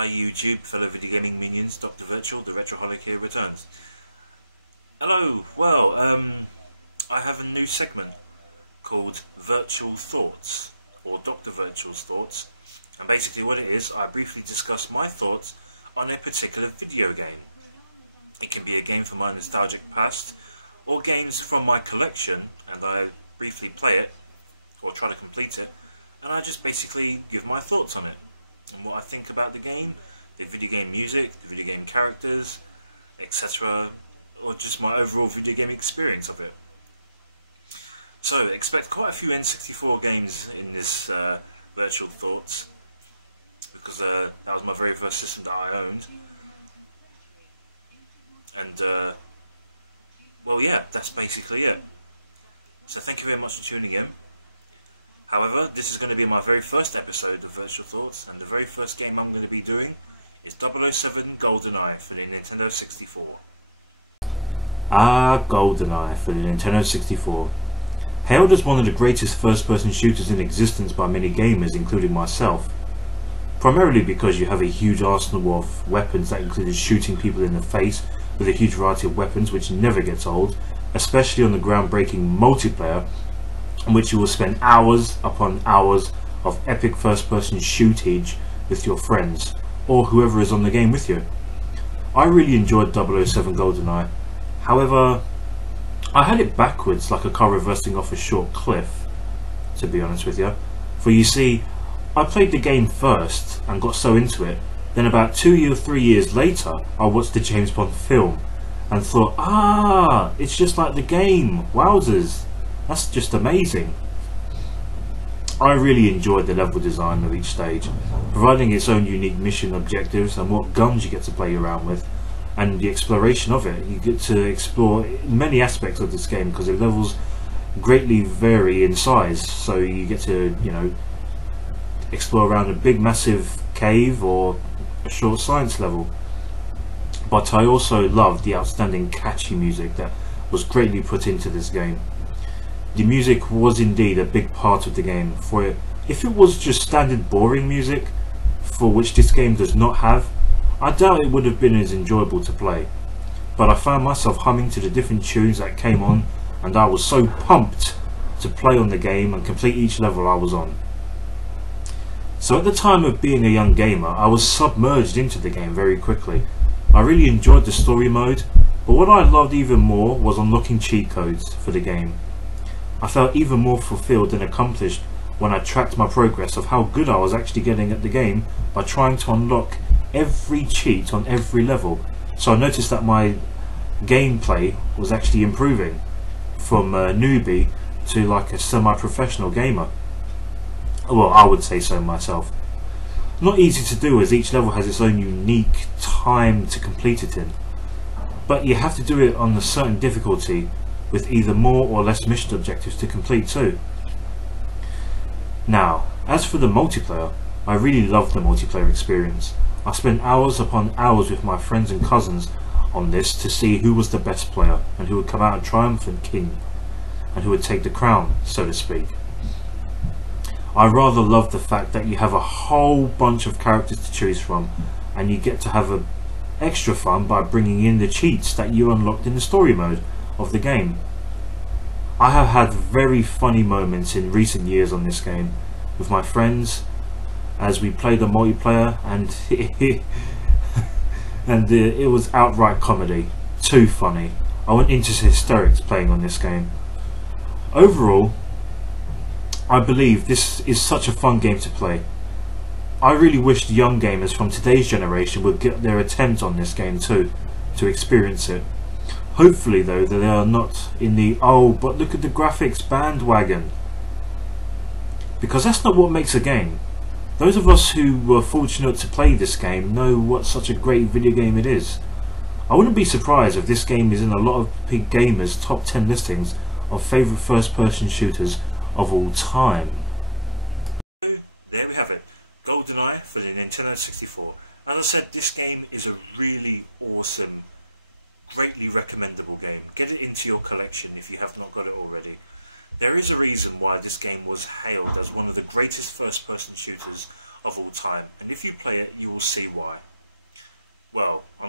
Hi YouTube, fellow video gaming minions, Dr. Virtual, the Retroholic here returns. Hello, well, I have a new segment called Virtual Thoughts, or Dr. Virtual's Thoughts, and basically what it is, I briefly discuss my thoughts on a particular video game. It can be a game from my nostalgic past, or games from my collection, and I briefly play it, or try to complete it, and I just basically give my thoughts on it. And what I think about the game, the video game music, the video game characters, etc., or just my overall video game experience of it. So expect quite a few N64 games in this Virtual Thoughts, because that was my very first system that I owned. And well, yeah, that's basically it. So thank you very much for tuning in. However, this is going to be my very first episode of Virtual Thoughts, and the very first game I'm going to be doing is 007 Goldeneye for the Nintendo 64. Goldeneye for the Nintendo 64. Hailed as one of the greatest first-person shooters in existence by many gamers, including myself, primarily because you have a huge arsenal of weapons that included shooting people in the face with a huge variety of weapons which never gets old, especially on the groundbreaking multiplayer, in which you will spend hours upon hours of epic first-person shootage with your friends, or whoever is on the game with you. I really enjoyed 007 GoldenEye. However, I had it backwards, like a car reversing off a short cliff, to be honest with you. For you see, I played the game first and got so into it, then about 2 or 3 years later I watched the James Bond film and thought, it's just like the game, wowzers. That's just amazing. I really enjoyed the level design of each stage, providing its own unique mission objectives and what guns you get to play around with, and the exploration of it. You get to explore many aspects of this game because the levels greatly vary in size, so you get to, explore around a big massive cave or a short science level. But I also loved the outstanding catchy music that was greatly put into this game. The music was indeed a big part of the game, for if it was just standard boring music, for which this game does not have, I doubt it would have been as enjoyable to play. But I found myself humming to the different tunes that came on, and I was so pumped to play on the game and complete each level I was on. So at the time of being a young gamer, I was submerged into the game very quickly. I really enjoyed the story mode, but what I loved even more was unlocking cheat codes for the game. I felt even more fulfilled and accomplished when I tracked my progress of how good I was actually getting at the game by trying to unlock every cheat on every level. So I noticed that my gameplay was actually improving from a newbie to like a semi-professional gamer. Well, I would say so myself. Not easy to do, as each level has its own unique time to complete it in, but you have to do it on a certain difficulty, with either more or less mission objectives to complete too. Now, as for the multiplayer, I really loved the multiplayer experience. I spent hours upon hours with my friends and cousins on this to see who was the best player and who would come out a triumphant king and who would take the crown, so to speak. I rather love the fact that you have a whole bunch of characters to choose from, and you get to have a extra fun by bringing in the cheats that you unlocked in the story mode of the game. I have had very funny moments in recent years on this game with my friends as we played the multiplayer, and it was outright comedy. Too funny. I went into hysterics playing on this game. Overall, I believe this is such a fun game to play. I really wish young gamers from today's generation would get their attempt on this game too, to experience it. Hopefully though, that they are not in the "oh, but look at the graphics" bandwagon, because that's not what makes a game. Those of us who were fortunate to play this game know what such a great video game it is. I wouldn't be surprised if this game is in a lot of big gamers' top 10 listings of favourite first-person shooters of all time. There we have it, GoldenEye for the Nintendo 64. As I said, this game is a really awesome, greatly recommendable game. Get it into your collection if you have not got it already. There is a reason why this game was hailed as one of the greatest first-person shooters of all time, and if you play it, you will see why.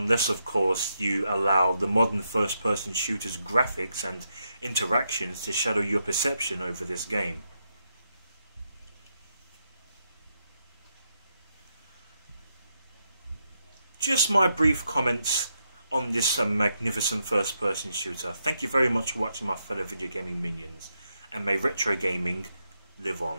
unless of course you allow the modern first-person shooter's graphics and interactions to shadow your perception over this game. Just my brief comments on this magnificent first-person shooter. Thank you very much for watching, my fellow video gaming minions, and may retro gaming live on.